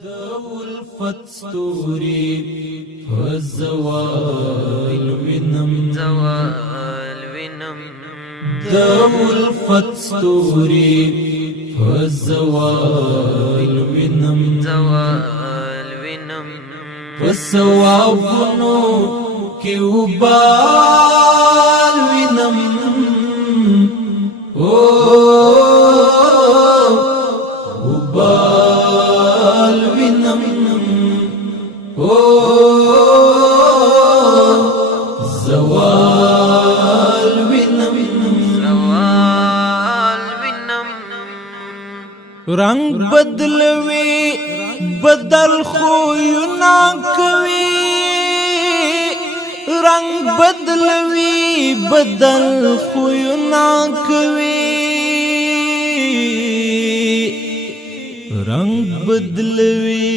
الفت ستوري فالزوال وینم الفت ستوري فالزوال وینم فالثوابونو کی وبال وینم وبال وینم زوال وینم رنگ بدلوي بدل خوینا کوي رنگ بدلوي بدل خوینا کوي رنگ بدلوي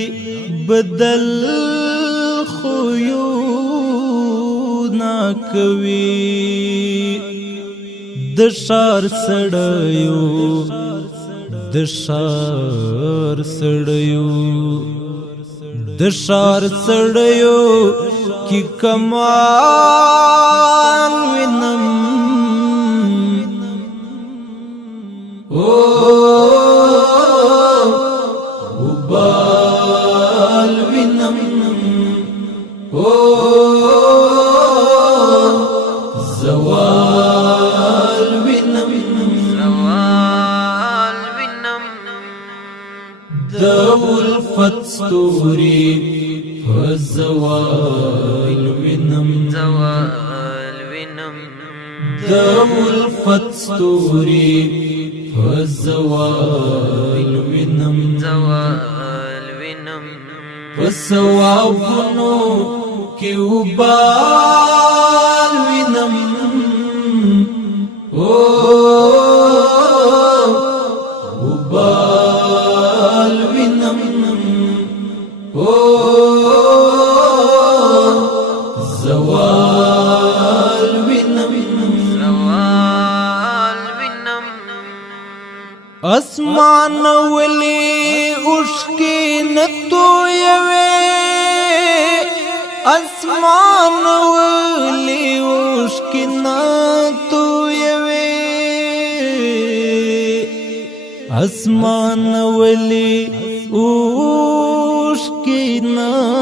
بدل خوینا کوي د شار سړیو د شار سړیو کی کمال وینم وبال وینم زوال وینم الفت ستوري فالزوال وینم الفت ستوري فالزوال وینم فالثوابونو کی وبال وینم وبال وینم زوال وینم اسمان ولی اوشکی نتویوی اسمان ولی اوشکی نتویوی اسمان ولی اوشکی نتویوی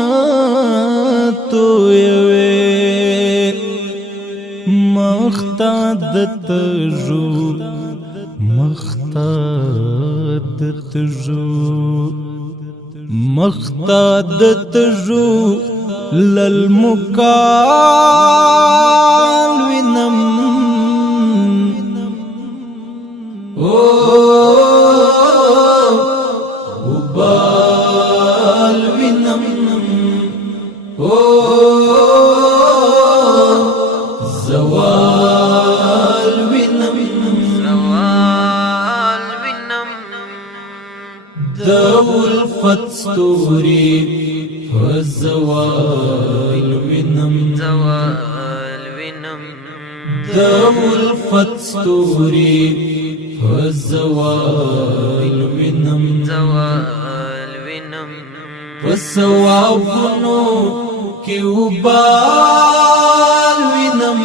مختاد تجو مختاد تجو للمکال وینم وبال وینم زوال وینم الفت ستوري فالزوال وینم الفت ستوري فالزوال وینم فالثوابونو کی وبال وینم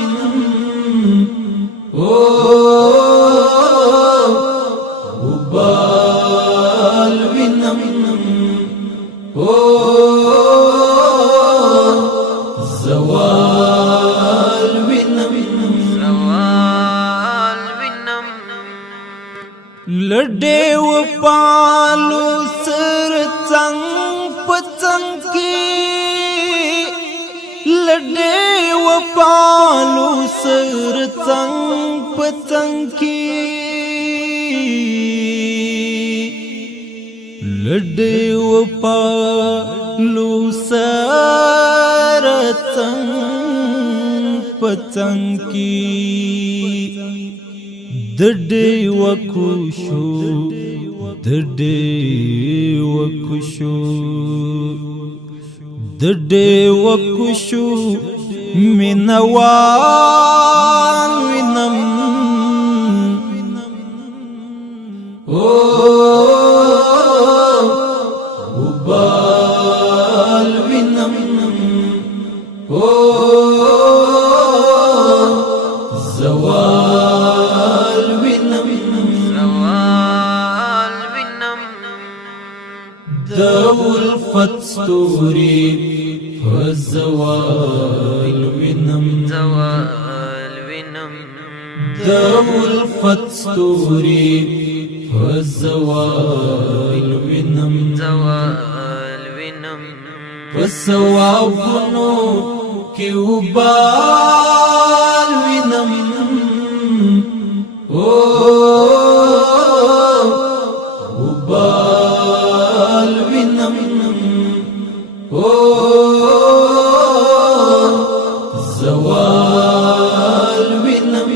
وبال وینم زوال وینم لډې و پالو سر څنګ پڅنګ کی لډې و پالو سر څنګ پڅنګ کی لډې و پالو سر څنګ پڅنګ کی دډې وکوشو مینوال وینم وبال وینم او زوال وینم د الفت ستوري فزوال وینم د الفت ستوري فزوال وینم فسوابونو کی وبال وینم او وبال وینم او زوال وینم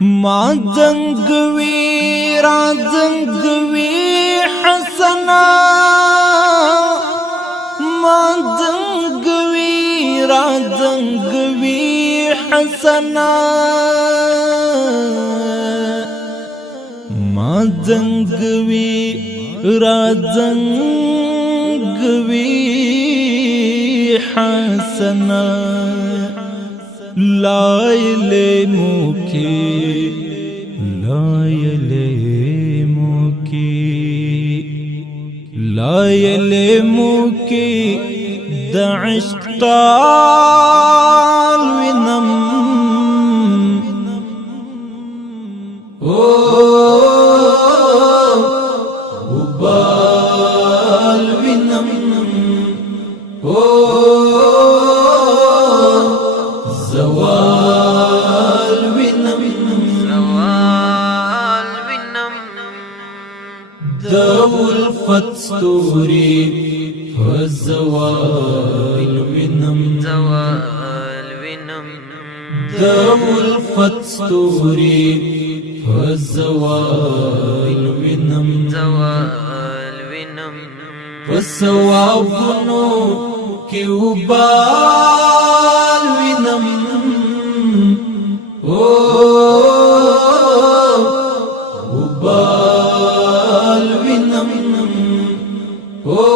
ما زنگوی را زنگوی حسنا ما زنگوی را زنگوی حسنا ما زنگوی را زنگوی حسنا لایلے موکی لایلے موکی د عشق طال وینم او وبال وینم او زوال وینم د الفت ستوري فزوال وینم د الفت ستوري فزوال وینم فسوابونو کی وبال وینم او وبال وینم او